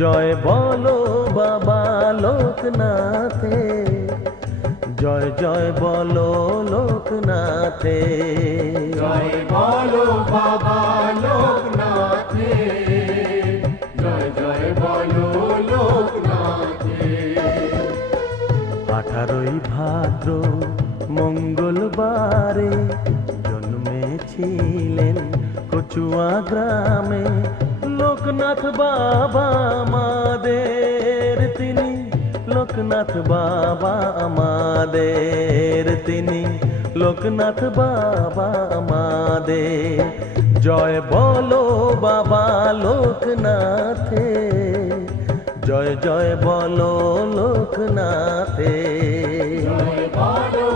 জয় বলো বাবা লোকনাথে, জয় জয় বলো লোকনাথে, জয় বলো বাবা লোকনাথে, জয় জয় বলো লোকনাথে। 18ই ভাদ্র মঙ্গলবারে জন্মেছিলেন কচুয়া গ্রামে লোকনাথ বাবা আমাদের তিনি, লোকনাথ বাবা আমাদের তিনি, লোকনাথ বাবা আমাদের। জয় বলো বাবা লোকনাথে, জয় জয় বলো লোকনাথে, জয় বলো